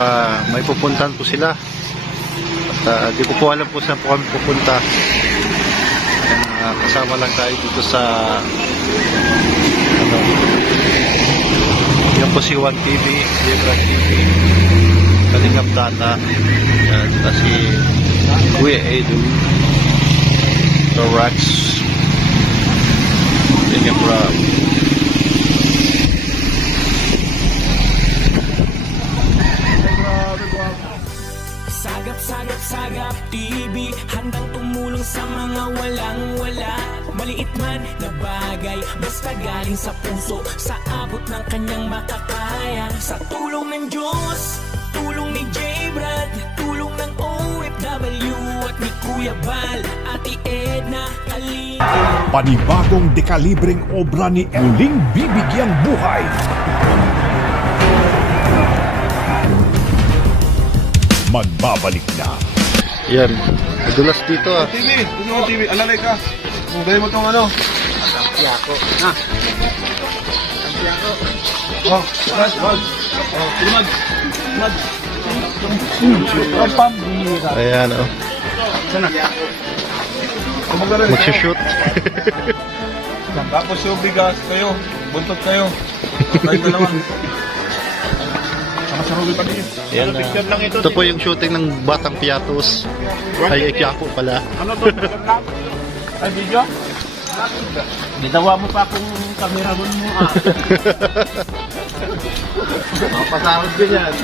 May pupuntahan po sila at di ko po alam po saan po kami pupunta. Kasama lang tayo dito sa yan po si Juan TV, Jebra TV, Kalingap Tata, at si Kuya Edu, Torax, Jebra. Sagap TV, handang tumulong sa mga walang-wala. Maliit man na bagay, basta galing sa puso, sa abot ng kanyang makakaya. Sa tulong ng Diyos, tulong ni J-Brad, tulong ng OFW at ni Kuya Bal, Ate Edna, Kali. Panibagong dekalibreng obra ni muling bibigyang buhay. Magbabalik na. Yan, madulas dito ah. TV, ano TV, alalay ka. Mugay mo tong ano. Tampiyako. Ha? Tampiyako. Oh, mas. Oh, lumag. Pambira. Ayan oh. Sana. Magsushoot. Tapos yung bigas kayo, buntot kayo. Kayo dalawa. Yan, ito po yung shooting ng Batang Piatos. Ay, Quiapo pala. Ano to? Ay, video? Ginawa mo pa akong camera mo ah. Pasahod ko yan.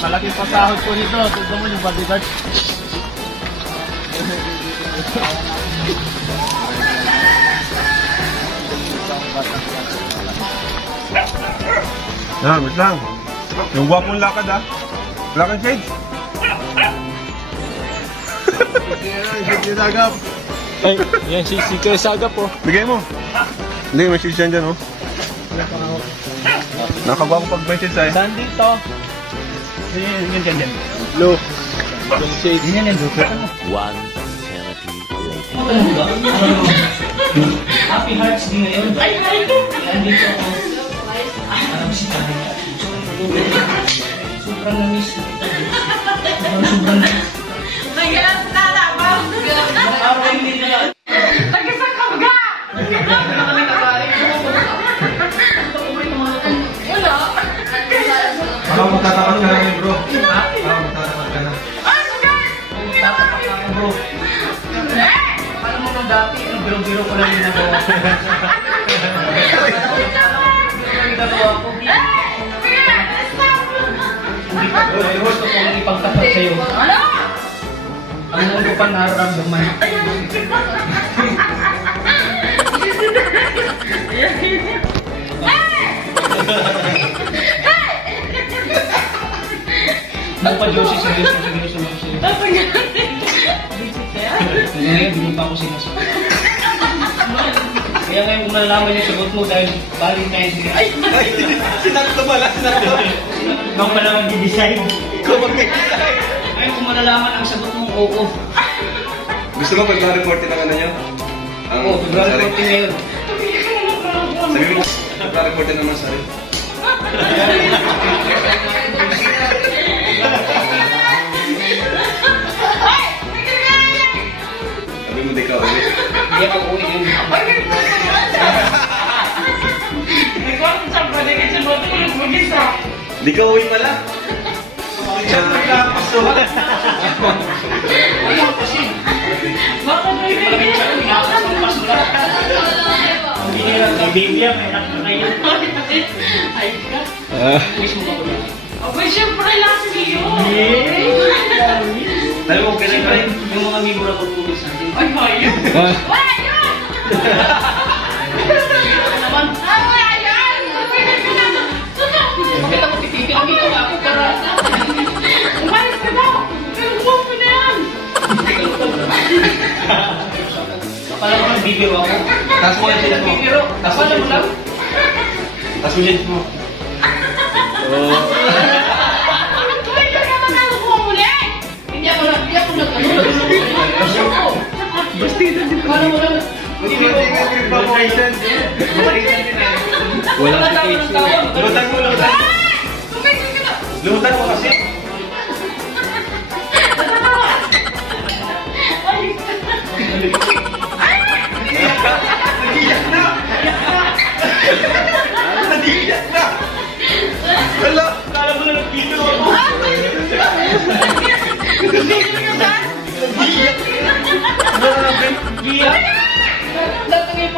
Malaking pasahod ko nito. Tignan mo yung bodyguard. Wait lang. Yung gwapong lakad ha. Lakad shades. Sagap. Ay, yan si Kuya Sagap po. Bigay mo. Hindi, may shades dyan oh. Nakagwapo pag may shades ay. Saan dito? Yan. Low. Yung shade. Yan. One eternity later. Happy Hearts din ngayon. Nandito ako. Si Kaya. Sobrang na-miss ko kita. Sobrang na-miss. Nagyan na lang. Parang hindi na lang. Tagisang ka mga! Wala. Baka magtatapat ka lang bro. Ha? Baka magtatapat ka lang. Ano guys? Tatapak ako bro. Alam mo nung dati, biro-biro ko lang yung nagawa. Gusto kong ipagtapat sa'yo. Ano? Ang mundo pa nararamdaman. Nung pa-Josie, seryoso mo sa'yo. Ngayon, hindi mo pa ako sinasabi. Kaya ngayon kung malalaman yung sagot mo dahil Valentine's Day. Ay! Sinakto pala. Nung malaman di-decide. Ikaw mag-decide. Ngayon kung malalaman ang sagot mong oo. Gusto mo February 14 ang ano nyo? Oo, February 14 ngayon. Sabi mo, February 14 naman sa'yo. Sabi mo, di ka ulit. Hindi ako uwi yun. Di ka uwi pala. Diyan mo nakapasuhan. Ano kasi? Malamit siya. Inakas ng pasura. Ang binirang ng Biblia, may nakakayo. Ay ka. Miss mo ba ko yan? Abay, syempre lang sige yun. Alam mo, kailan pa rin yung mga mibura ko tubig sa atin. Ay, ayun. Wala yun! Naman, Wala yun! bakit ako titigil ang ginawa ko para sa Umayos ka daw! Pero huwag mo na yan! Para mo nagbibiro ako. Taas mo yung Hindi shades mo. nagbibiro. Taas mo Akala mo lang. Taas mo yung shades mo. Uy, ka naman ang humuli! Hindi ako nag-ano. Bastida din. Akala mo lang. Walang shades mo. Lutan mo. Tumigil ka na! Lutan mo kasi.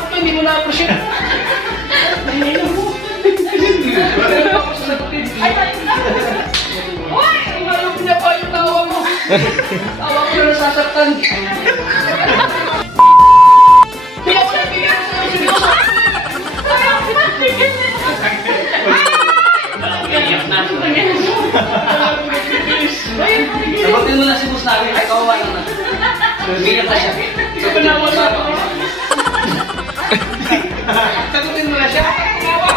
effort ko, hindi mo na-appreciate. Nahihilang mo. Ay, uy! Ang ayaw pinapa yung tawa mo. Tawa ko na nasasaktan. Hindi ako nabigyan sa iyo, seryoso. Iyak na. Sabatin mo na si Boss namin, ay kawawa na. Iyak na siya. Panawa sa ako. Sagutin mo na siya. Panawa.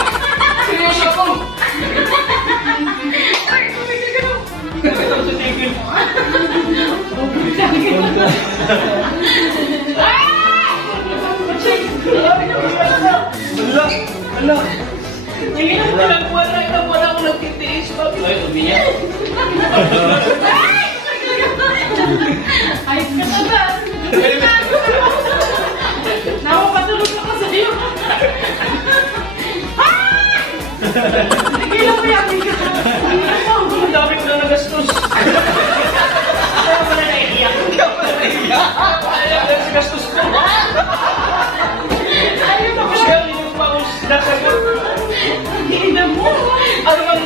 Seryoso ako. Ito sa tigil. Ala. Ilang buwan ako nagtitiis. Ay, umiyak. Ay, kasaba. Nakapatulog na ka sa iyo. Nagilang mo yan, Mika. Ang dami ko na nagastos. Kaya pala naiiyak. Kaya pala naiiyak. Kaya pala sa gastos ko. Ayaw na ko. Siya, hindi mo pa ako nasagot. Hindi mo. Ano bang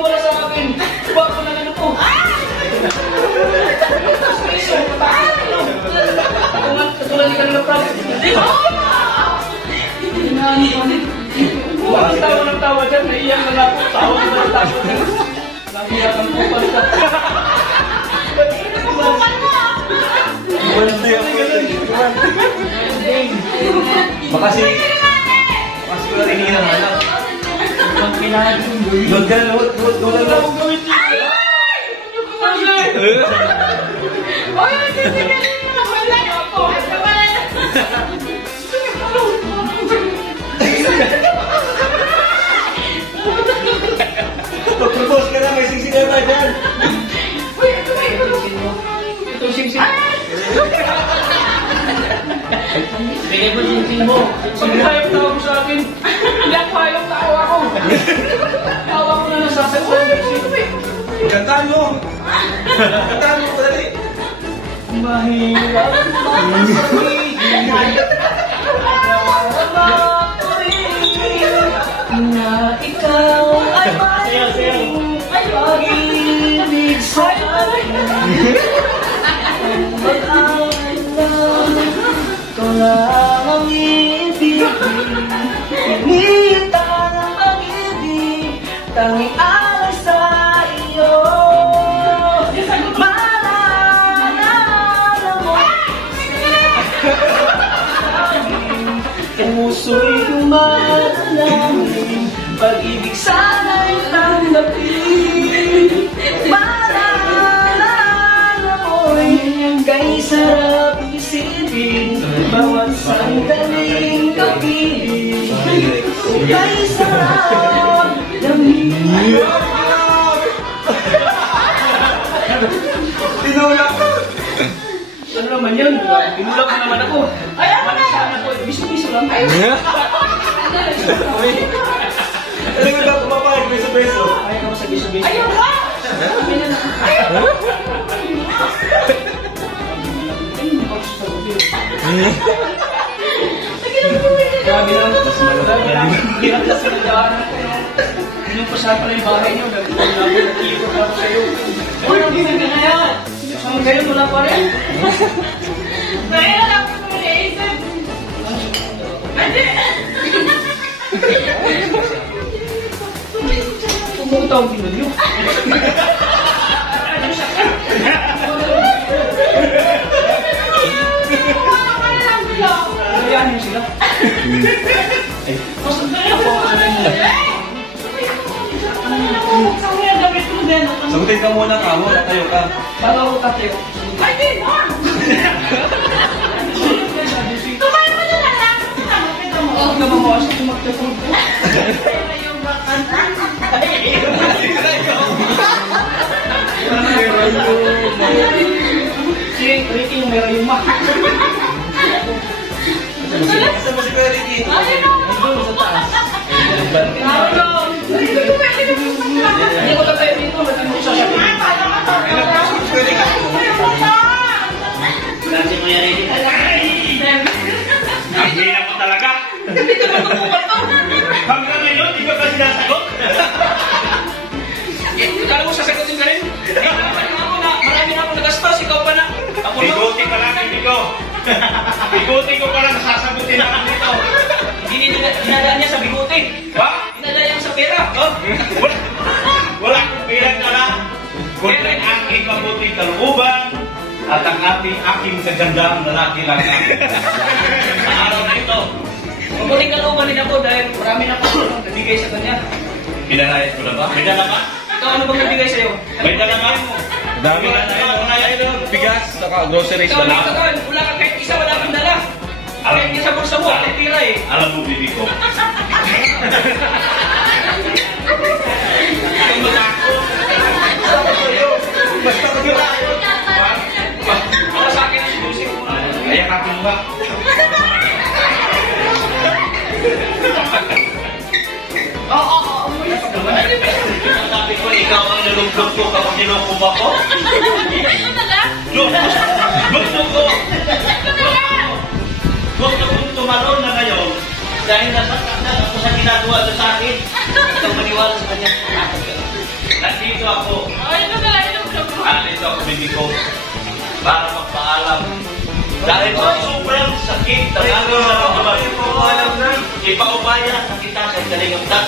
wala sa akin? Bago na ano ko. Streso, patakot. Ako nga, katulad ni kanina project. Hindi ba? Ang tawa ng tawa dyan, naiiyak na ako. Tawa na ng tawa dyan. Nahiyak ang kupal ka. Baka si ko rin hinahanap. Doon ka na, doon ka na. Oy, sige na. Wala ako. Wala na. Mag-propose ka na, may sing-sing na ba dyan? Uy, ito ba ito? Ito sing-sing. Bigay mo sing-sing mo. Pag hayop tawa mo sa akin, hindi ako hayop tawa ako. Tawa ko na nasasaktan. Kantaan mo! Kantaan mo, dali! Mahirap masabihin na ikaw ay maling pag-ibig sa akin. Mag-alam ko lang ang ibig, initan ang pag-ibig, tanging alas sa iyo. Puso'y dumadalamin, pag-ibig sana'y tanggapin. Maalala mo'y kay sarap isipin, bawat sandaling kapiling, kay sarap damhin. Tinulak ko! Ano naman yun? Tinulak mo naman ako. Ay, ako na. Biso-biso lang. Ay, Ano nga ba pumapayag? Beso-beso? ayaw ako sa biso-biso. Ayaw ka. Grabe lang. Hirap na sinadaanan ko. Yung pasahan pala yung bahay niyo. Nag-iikot ako sa'yo. Uy, ang ginagawa na yan. Saan kayo? Wala pa rin. Kaya lang ako naisip. Ate! Pumunta ang pinagyo. Kayaan niyo sila. Sagutin ka muna ka mo, tayo ka. Saan ako tayo? Ay, di mo! Tumayo mo na lang. Kita mo. Huwag na mamawas ako magtapon ko. Ayaw ba ka? Si Ricky yung meron yung mak. Saan mo si Kuya Ricky? Ayun o! Doon sa taas. Marunong! Hindi ko pwede na Hindi ko tatay dito. Hindi mo siya sabi. Nansi mo yan, Ricky. Ang hila mo talaga. Hindi ka matutukan to. Hanggang ngayon, di ka pa sinasagot? Kala mo sasagutin ka rin? Marami na ako nagastos, ikaw pa na. Biguti pa lang, hindi ko. Biguti ko pa lang sasagutin namin dito. Hindi dinadaan niya sa biguti. Ha? Dinadaan niya sa pera. Oh. Wala akong bilang ka lang. Kundi ang aking mabuting kalooban at ang aking kagandang lalaki lang sa araw na ito. Mabuting kalooban din ako dahil marami na ako nabigay sa kanya. Pinalayas ko na ba? May dala ba? Ikaw ano bang nabigay sa'yo? May dala ba? Dami na bigas, saka groceries Ikaw na lang. nakakaroon, wala ka kahit isa, wala kang dala. Kahit isa bulsa mo, at tira eh. Alam mo, bibi ko. Basta ko yun. Para sa akin ang susi mo. Kaya natin ba? Sabi ko, ikaw ang nilugtog ko kapag nilukom ako. Gusto ko! Gusto kong tumalon na ngayon dahil nasasaktan ako sa ginagawa sa akin. Ikaw maniwala sa kanya. Nandito ako. Nandito ako, bibi ko, para magpaalam. Dahil sa sobrang sakit ng aking nararamdaman, ipaubaya na kita sa kalingap sa